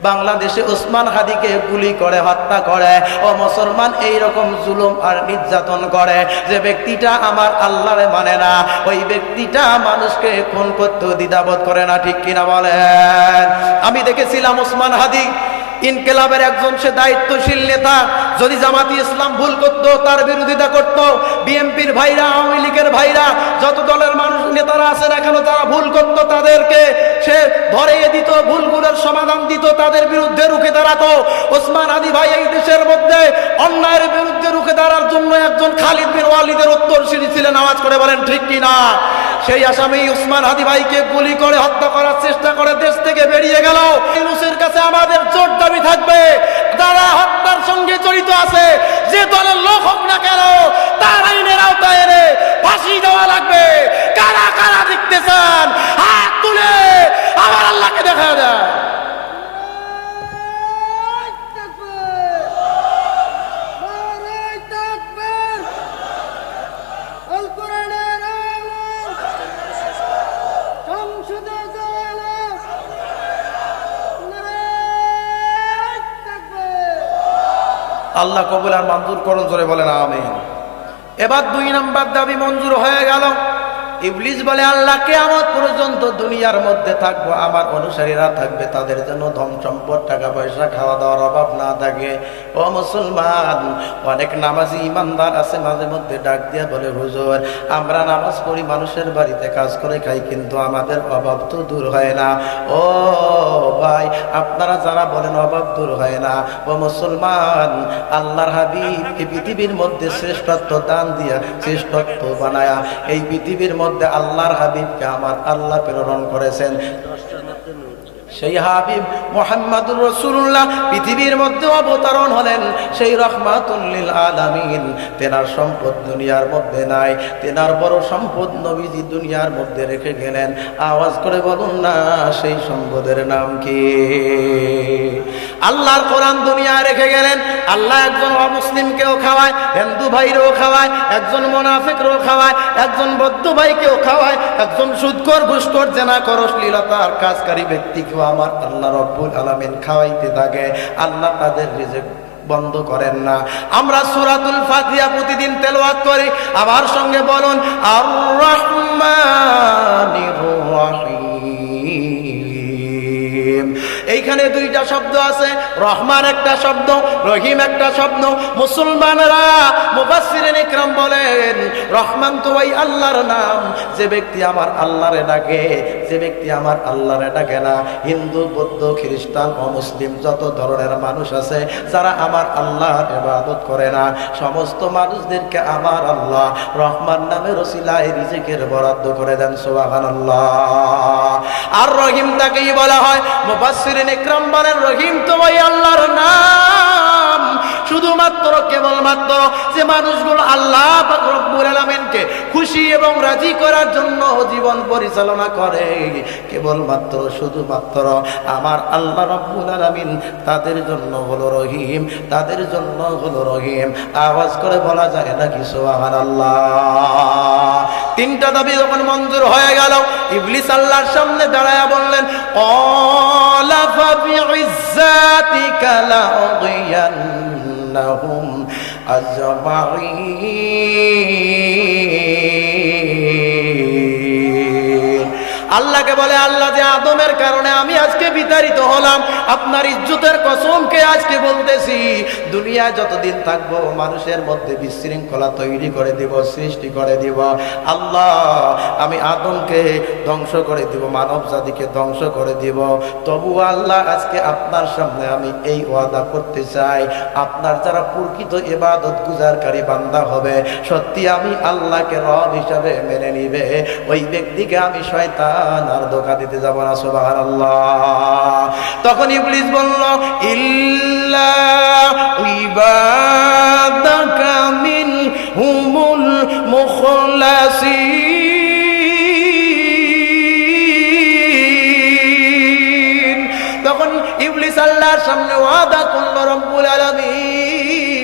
বাংলাদেশে ওসমান হাদিকে গুলি করে হত্যা করে। ও মুসলমান, এই রকম জুলুম আর নির্যাতন করে যে ব্যক্তিটা আমার আল্লাহরে মানে না, ওই ব্যক্তিটা মানুষকে খুন করতে দ্বিধাবোধ করে না। ঠিক কিনা বলেন? আমি দেখেছিলাম ওসমান হাদি ইনকিলাবের একজন সে দায়িত্বশীল নেতা। যদি জামাতি ইসলাম ভুল করতো তার বিরোধিতা করত, বিএনপির ভাইরা, আওয়ামী লীগের ভাইরা, যত দলের মানুষ নেতারা আছেন এখানে যারা ভুল করতো তাদেরকে সে ধরিয়ে দিত, ভুলগুলোর সমাধান দিত, তাদের বিরুদ্ধে রুখে দাঁড়াতো। ওসমান হাদি ভাই এই দেশের মধ্যে অন্যায়ের বিরুদ্ধে রুখে দাঁড়ার জন্য একজন খালিদ বিন ওয়ালিদের উত্তরসূরি ছিলেন। আওয়াজ করে বলেন ঠিক কিনা? সেই আসামি ওসমান হাদি ভাইকে গুলি করে হত্যা করার চেষ্টা করে দেশ থেকে বেরিয়ে গেল। ইউনূসের কাছে আমাদের জোর দাবি থাকবে, যারা হত্যার সঙ্গে জড়িত আছে, যে দলের লোক হোক না কেন, তার আইনের আওতায় এনে ফাঁসি দেওয়া লাগবে। কারা কারা দেখতে চান হাত তুলে আমার আল্লাহকে দেখা যায়। আল্লাহ কবুল আর মঞ্জুর করুন, জোরে বলেন আমিন। এবার 2 নাম্বার দাবি মঞ্জুর হয়ে গেল। ইবলিস বলে, আল্লাহ কিয়ামত পর্যন্ত দুনিয়ার মধ্যে থাকবো, আমার অনুসারীরা থাকবে, তাদের জন্য ধন সম্পদ, টাকা পয়সা, খাওয়া দাওয়ার অভাব না থাকে। ও মুসলমান, অনেক নামাজি ইমানদার আছে, মাঝে মধ্যে ডাক দিয়া বলে, হুজুর আমরা নামাজ পড়ি, মানুষের বাড়িতে কাজ করে খাই, কিন্তু আমাদের অভাব তো দূর হয় না। ও ভাই, আপনারা যারা বলেন অভাব দূর হয় না, ও মুসলমান, আল্লাহর হাবিব এই পৃথিবীর মধ্যে শ্রেষ্ঠত্ব দান দিয়া, শ্রেষ্ঠত্ব বানায়া এই পৃথিবীর মধ্যে আল্লাহর হাবিবকে আমার আল্লাহ প্রেরণ করেছেন। সেই হাবিব মুহাম্মদুর রাসূলুল্লাহ পৃথিবীর মধ্যে অবতরণ হলেন, সেই রাহমাতুল লিল আলামিন। তেনার সম্পদ দুনিয়ার মধ্যে নাই, তেনার বড় সম্পদ নবীজি দুনিয়ার মধ্যে রেখে গেলেন। আওয়াজ করে বলুন না, সেই সম্পদের নাম কি? আল্লাহর কোরআন দুনিয়ায় রেখে গেলেন। আল্লাহ একজন অমুসলিমকেও খাওয়ায়, হিন্দু ভাইরেও খাওয়ায়, একজন মুনাফিককেও খাওয়ায়, একজন বৌদ্ধ ভাইকেও খাওয়ায়, একজন সুদখোর, ঘুষখোর, জিনাখোর, অশ্লীলতার কাজকারী ব্যক্তিকেও আমার আল্লাহ রব্বুল আলামিন খাওয়াইতে থাকে। আল্লাহ তাদের রিজিক বন্ধ করেন না। আমরা সূরাতুল ফাতিহা প্রতিদিন তেলাওয়াত করি। আমার সঙ্গে বলুন, আর রহমানির রহিম। এইখানে 2টা শব্দ আছে, রহমান একটা শব্দ, রহিম একটা শব্দ। মুসলমানরা, মুফাসসিরিন ইকরাম বলেন, রহমান তো ওই আল্লাহর নাম যে ব্যক্তি আমার আল্লাহরে ডাকে, যে ব্যক্তি আমার আল্লাহরে ডাকে না। হিন্দু, বৌদ্ধ, খ্রিস্টান, অমুসলিম যত ধরনের মানুষ আছে যারা আমার আল্লাহর ইবাদত করে না, সমস্ত মানুষদেরকে আমার আল্লাহ রহমান নামের ওসিলায় রিজিকের বরাদ্দ করে দেন। সুবহানাল্লাহ। আর রহিম তাকেই বলা হয়। মুফাসসিরিন ইকরাম বলেন, রহিম তো ওই আল্লাহর নাম শুধুমাত্র, কেবলমাত্র যে মানুষগুলো আল্লাহ পাক রব্বুল আলামিনকে খুশি এবং রাজি করার জন্য জীবন পরিচালনা করে, কেবলমাত্র শুধুমাত্র আমার আল্লাহ রব্বুল আলামিন তাদের জন্য হলো রহিম, তাদের জন্য হলো রহিম। আওয়াজ করে বলা যায় নাকি সুবহানাল্লাহ? 3টা দাবি যখন মঞ্জুর হয়ে গেল, ইবলিস আল্লাহর সামনে দাঁড়ায়া বললেন, ক্বালা ফাবিইজ্জাতিকা লাউযিয়ান্নাহুম আজমাইন। আল্লাহকে বলে, আল্লাহ যে আদমের কারণে আমি আজকে বিতাড়িত হলাম, আপনার ইজ্জতের কসমকে আজকে বলতেছি, দুনিয়া যতদিন থাকবো মানুষের মধ্যে বিশৃঙ্খলা তৈরি করে দিব, সৃষ্টি করে দিব। আল্লাহ, আমি আদমকে ধ্বংস করে দিব, মানব জাতিকে ধ্বংস করে দিব। তবু আল্লাহ আজকে আপনার সামনে আমি এই ওয়াদা করতে চাই, আপনার যারা প্রকৃত ইবাদত গুজারকারী বান্দা হবে, সত্যি আমি আল্লাহকে রব হিসাবে মেনে নিবে, ওই ব্যক্তিকে আমি শয়তান আর ধোঁকা দিতে যাব না। সুবহানাল্লাহ। তখন ইবলিস বলল, ইল্লা ইবাদাকা মিনহুমুল মুখলাসিন। তখন ইবলিস আল্লাহর সামনে ওয়াদা করল, রব্বুল আলামিন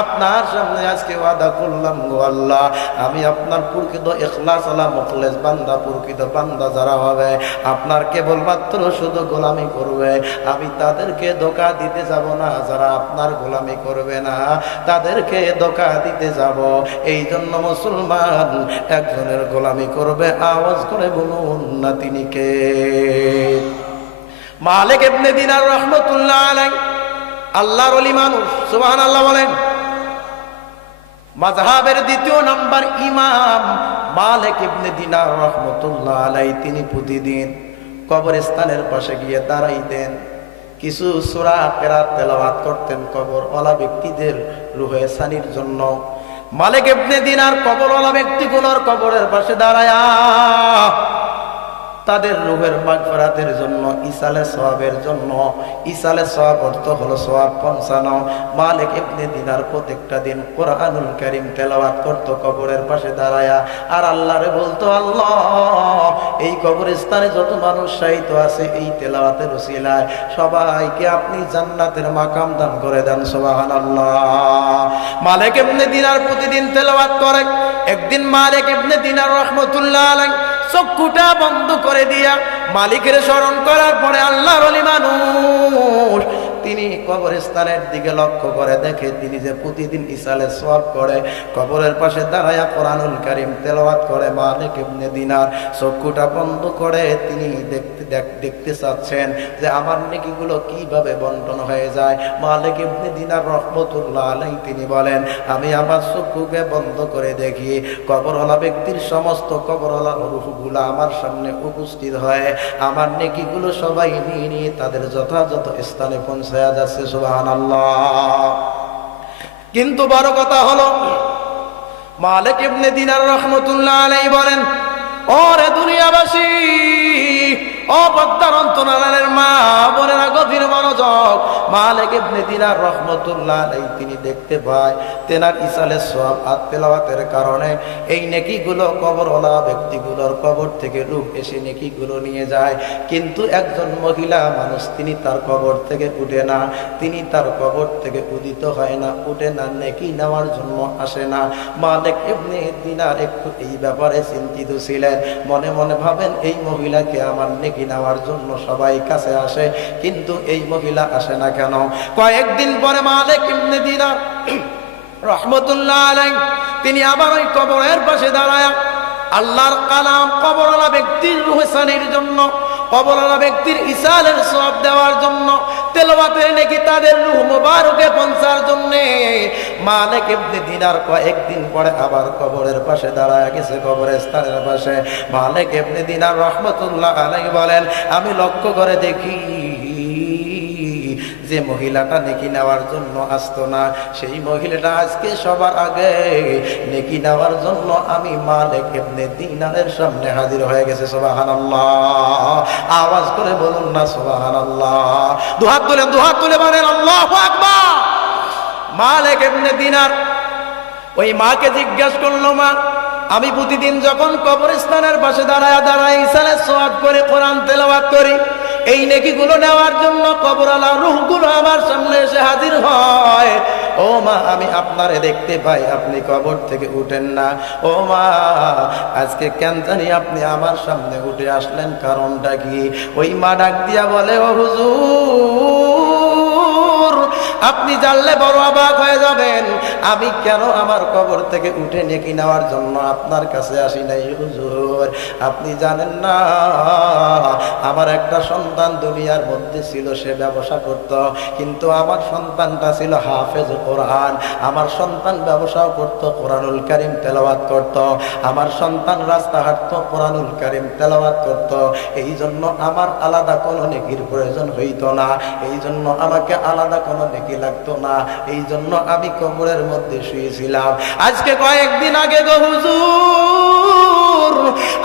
আপনার সামনে আজকে ওয়াদা করলাম গো আল্লাহ, আমি আপনার প্রকৃত ইখলাস ওয়ালা মুখলেস বান্দা, প্রকৃত বান্দা যারা হবে আপনার কেবলমাত্র শুধু গোলামি করবে, আমি তাদেরকে ধোঁকা দিতে যাব না। যারা আপনার গোলামি করবে না তাদেরকে ধোঁকা দিতে যাব। এই জন্য মুসলমান একজনের গোলামি করবে, আওয়াজ করে বলুন না তিনি কে? মালিক ইবনে দিনার রাহমাতুল্লাহ আলাইহি আল্লাহর ওলি মানুষ, সুবহানাল্লাহ বলেন। মাযহাবের দ্বিতীয় নাম্বার ইমাম মালিক ইবনে দিনার রাহমাতুল্লাহ আলাইহি তিনি প্রতিদিন কবরস্থানের পাশে গিয়ে দাঁড়াইতেন, কিছু সূরা কিরাত তেলাওয়াত করতেন কবরওয়ালা ব্যক্তিদের রূহে সানির জন্য। মালিক ইবনে দিনার কবরওয়ালা ব্যক্তিগুলোর কবরের পাশে দাঁড়ায়া তাদের রূহের মাগফিরাতের জন্য, ইসালে সওয়াবের জন্য, ইসালে সওয়াব অর্থ হলো সওয়াব পৌঁছানো। মালিক ইবনে দিনার প্রত্যেকটা দিন কোরআনুল কারীম তেলাওয়াত করত কবরের পাশে দাঁড়ায়া, আর আল্লাহরে বলতো, আল্লাহ এই কবরস্থানে যত মানুষ শায়িত আছে এই তেলাওয়াতের উসিলায় সবাইকে আপনি জান্নাতের মাকাম দান করে দেন, সুবহানাল্লাহ। মালিক ইবনে দিনার প্রতিদিন তেলাওয়াত করে। একদিন মালিক ইবনে দিনার রাহমাতুল্লাহ আলাইহি চক্ষুটা বন্ধ করে দিয়া মালিকের স্মরণ করার পরে আল্লাহর ওলি মানুষ তিনি কবরস্থানের দিকে লক্ষ্য করে দেখে তিনি যে প্রতিদিন ইসালে সওয়াব করে, কবরের পাশে দাঁড়ায়া কোরআনুল কারীম তেলাওয়াত করে। মালিক ইবনে দিনার চক্ষুটা বন্ধ করে তিনি দেখতে চাচ্ছেন যে আমার নেকিগুলো কিভাবে বন্টন হয়ে যায়। মালিক ইবনে দিনার রাহমাতুল্লাহ আলাইহি তিনি বলেন, আমি আমার চক্ষুকে বন্ধ করে দেখি কবরওয়ালা ব্যক্তির সমস্ত কবরওয়ালা রূহগুলো আমার সামনে উপস্থিত হয়, আমার নেকিগুলো সবাই নিয়ে নিয়ে তাদের যথাযথ স্থানে পৌঁছায় যাচ্ছে, সুবহানাল্লাহ। কিন্তু বড় কথা হলো মালিক ইবনে দিনার রাহমাতুল্লাহ আলাইহি বলেন, ওরে দুনিয়াবাসী, ও পদ্মার অন্তরালের মা বোনেরা, গভীর মনোযোগ। মালিক ইবনে দিনার রাহমাতুল্লাহ আলাইহি তিনি দেখতে পায় তেনার ইসালে সওয়াব আর তেলাওয়াতের কারণে এই নেকিগুলো কবরওয়ালা ব্যক্তিগুলোর কবর থেকে রূহ এসে নেকিগুলো নিয়ে যায়, কিন্তু একজন মহিলা মানুষ তিনি তার কবর থেকে উঠে না, তিনি তার কবর থেকে উদিত হয় না, উঠে না, নেকি নেওয়ার জন্য আসে না। মালিক ইবনে দিনার একটু এই ব্যাপারে চিন্তিত ছিলেন, মনে মনে ভাবেন এই মহিলাকে আমার নেকি নেওয়ার জন্য সবাই কাছে আসে, কিন্তু এই মহিলা আসে না কেন? কয়েকদিন পরে মালিক ইবনে দিনার রাহমাতুল্লাহ আলাইহি তিনি আবার ওই কবরের পাশে দাঁড়ায়া আল্লাহর কালাম কবরওয়ালা ব্যক্তির রূহে সানির জন্য, কবরওয়ালা ব্যক্তির ইসালের সওয়াব দেওয়ার জন্য, তেলাওয়াতের নেকি তাদের রূহ মুবারকে পৌঁছার জন্য মালিক ইবনে দিনার কয়েকদিন পরে আবার কবরের পাশে দাঁড়ায় গেছে, কবরের স্থানের পাশে। মালিক ইবনে দিনার রাহমাতুল্লাহ আলাইহি বলেন, আমি লক্ষ্য করে দেখি যে মহিলাটা নেকি নেওয়ার জন্য আসতো না, সেই মহিলাটা আজকে সবার আগে নেকি নেওয়ার জন্য আমি মালিক ইবনে দিনারের সামনে হাজির হয়ে গেছে, সুবহানাল্লাহ। আওয়াজ করে বলুন না সুবহানাল্লাহ। দুহাত তুলে বলেন আল্লাহু আকবার। মালিক ইবনে দিনার ওই মাকে জিজ্ঞাসা করলো, মা আমি প্রতিদিন যখন কবরস্থানের পাশে দাঁড়ায় ইসালে সওয়াব করে কোরআন তেলাওয়াত করি, এই নেকিগুলো নেওয়ার জন্য কবরওয়ালা রূহগুলো আমার সামনে এসে হাজির হয়। ও মা, আমি আপনারে দেখতে পাই আপনি কবর থেকে উঠেন না। ও মা, আজকে কেন জানি আপনি আমার সামনে উঠে আসলেন, কারণটা কি? ওই মা ডাক দিয়া বলে, ও হুজুর, আপনি জানলে বড় অবাক হয়ে যাবেন, আমি কেন আমার কবর থেকে উঠে নেকি নেওয়ার জন্য আপনার কাছে আসি নাই হুজুর। আপনি জানেন না, আমার একটা সন্তান দুনিয়ার মধ্যে ছিল, সে ব্যবসা করত, কিন্তু আমার সন্তানটা ছিল হাফেজ কোরআন। আমার সন্তান ব্যবসাও করত, কোরআনুল কারীম তেলাওয়াত করত। আমার সন্তান রাস্তা হাঁটত, কোরআনুল কারীম তেলাওয়াত করত। এই জন্য আমার আলাদা কোনো নেকির প্রয়োজন হইত না, এই জন্য আমাকে আলাদা কোনো নেকি লাগতো না, এই জন্য আমি কবরের মধ্যে শুয়েছিলাম। আজকে কয়েকদিন আগে গো হুজুর,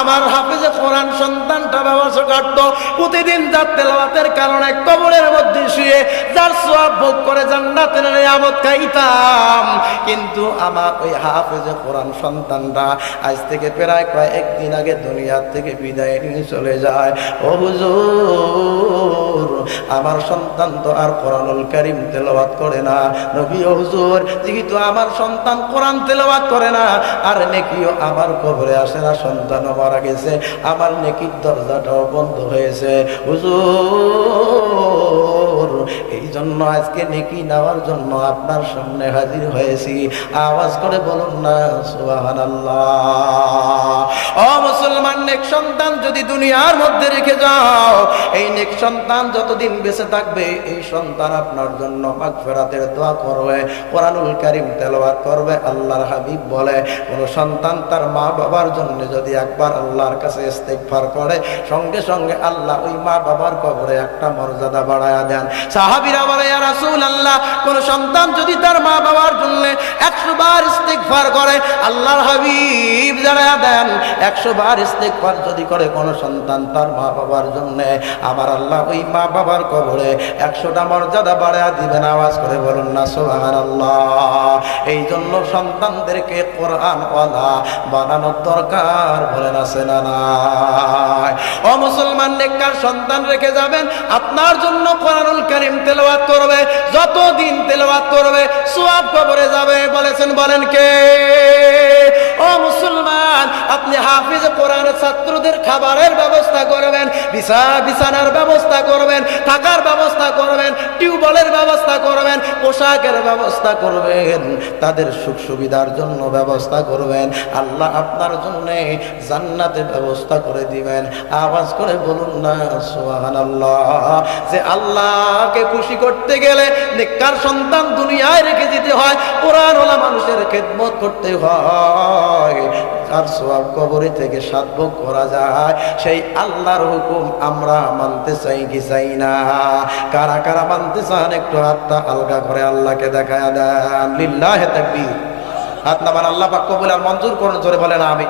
আমার হাফেজে কোরআন সন্তানটা ব্যবসা করত, প্রতিদিন যার তেলাওয়াতের কারণে কবরের মধ্যে শুয়ে যার সওয়াব ভোগ করে জান্নাতের নিয়ামত খাইতাম, কিন্তু আমার ওই হাফেজে কোরআন সন্তানটা আজ থেকে প্রায় কয়েকদিন আগে দুনিয়া থেকে বিদায় নিয়ে চলে যায়। ও হুজুর, আমার সন্তান তো আর কোরআনুল কারীম তেলাওয়াত করে না। নবী ও হুজুর, যেহেতু আমার সন্তান কোরআন তেলাওয়াত করে না, আর নেকিও আমার কবরে আসে না, সন্তানও মারা গেছে, আমার নেকির দরজাটাও বন্ধ হয়েছে হুজুর। এই জন্য আজকে নেকি নেওয়ার জন্য আপনার সামনে হাজির হয়েছি। আওয়াজ করে বলুন না সুবহানাল্লাহ। ও মুসলমান, নেক সন্তান যদি দুনিয়ার মধ্যে রেখে যাও, এই নেক সন্তান যতদিন বেঁচে থাকবে, এই সন্তান আপনার জন্য মাগফিরাতের দোয়া করবে, কোরআনুল কারীম তেলাওয়াত করবে। আল্লাহর হাবিব বলে, কোন সন্তান তার মা বাবার জন্য যদি একবার আল্লাহর কাছে ইস্তিগফার করে, সঙ্গে সঙ্গে আল্লাহ ওই মা বাবার কবরে একটা মর্যাদা বাড়ায়া দেন। সাহাবীরা বলে, ইয়া রাসূলুল্লাহ, কোন সন্তান যদি তার মা বাবার জন্য 100 বার ইস্তিগফার করে, আল্লাহর হাবিব জানায়া দেন, 100 বার ইস্তিগফার যদি করে কোন সন্তান তার মা বাবার জন্য, আমার আল্লাহ ওই মা বাবার কবরে 100টা মর্যাদা বাড়ায়া দিবেন। আওয়াজ করে বলুন না সুবহানাল্লাহ। এই জন্য সন্তানদেরকে কোরআনওয়ালা বানানোর দরকার, বলেন আছে না নাই? ও মুসলমান, নেককার সন্তান রেখে যাবেন, আপনার জন্য কোরআনুল কারীম তেলাওয়াত করবে, যতদিন তেলাওয়াত করবে সওয়াব কবরে যাবে। বলেছেন, বলেন কে? ও মুসলমান, আপনি হাফিজ কোরআনের ছাত্রদের খাবারের ব্যবস্থা করবেন, বিছানার ব্যবস্থা করবেন, থাকার ব্যবস্থা করবেন, টিউবওয়েলের ব্যবস্থা করবেন, পোশাকের ব্যবস্থা করবেন, তাদের সুখ সুবিধার জন্য ব্যবস্থা করবেন। আল্লাহ আপনার জন্য জান্নাতের ব্যবস্থা করে দিবেন। আওয়াজ করে বলুন না সুবহানাল্লাহ। যে আল্লাহকে খুশি করতে গেলে নেককার সন্তান দুনিয়ায় রেখে যেতে হয়, কোরআনওয়ালা মানুষের খেদমত করতে হয়, আর সওয়াব কবরে থেকে 7 ভাগ করা যায়। সেই আল্লাহর হুকুম আমরা মানতে চাই কি চাই না? কারা কারা মানতে চান একটু হাতটা আলগা করে আল্লাহকে দেখায়া দেন। লিল্লাহি তাকবীর। হাত নামান, আল্লাহ পাক কবুল আর মঞ্জুর করুন। জোরে বলেন আমিন।